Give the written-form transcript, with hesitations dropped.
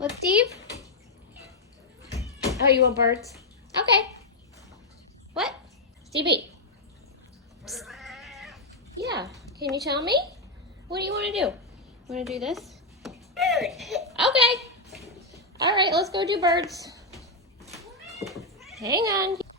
What, Steve? Oh, you want birds? Okay. What? Stevie. Psst. Yeah. Can you tell me? What do you want to do? Want to do this? Okay. All right, let's go do birds. Hang on.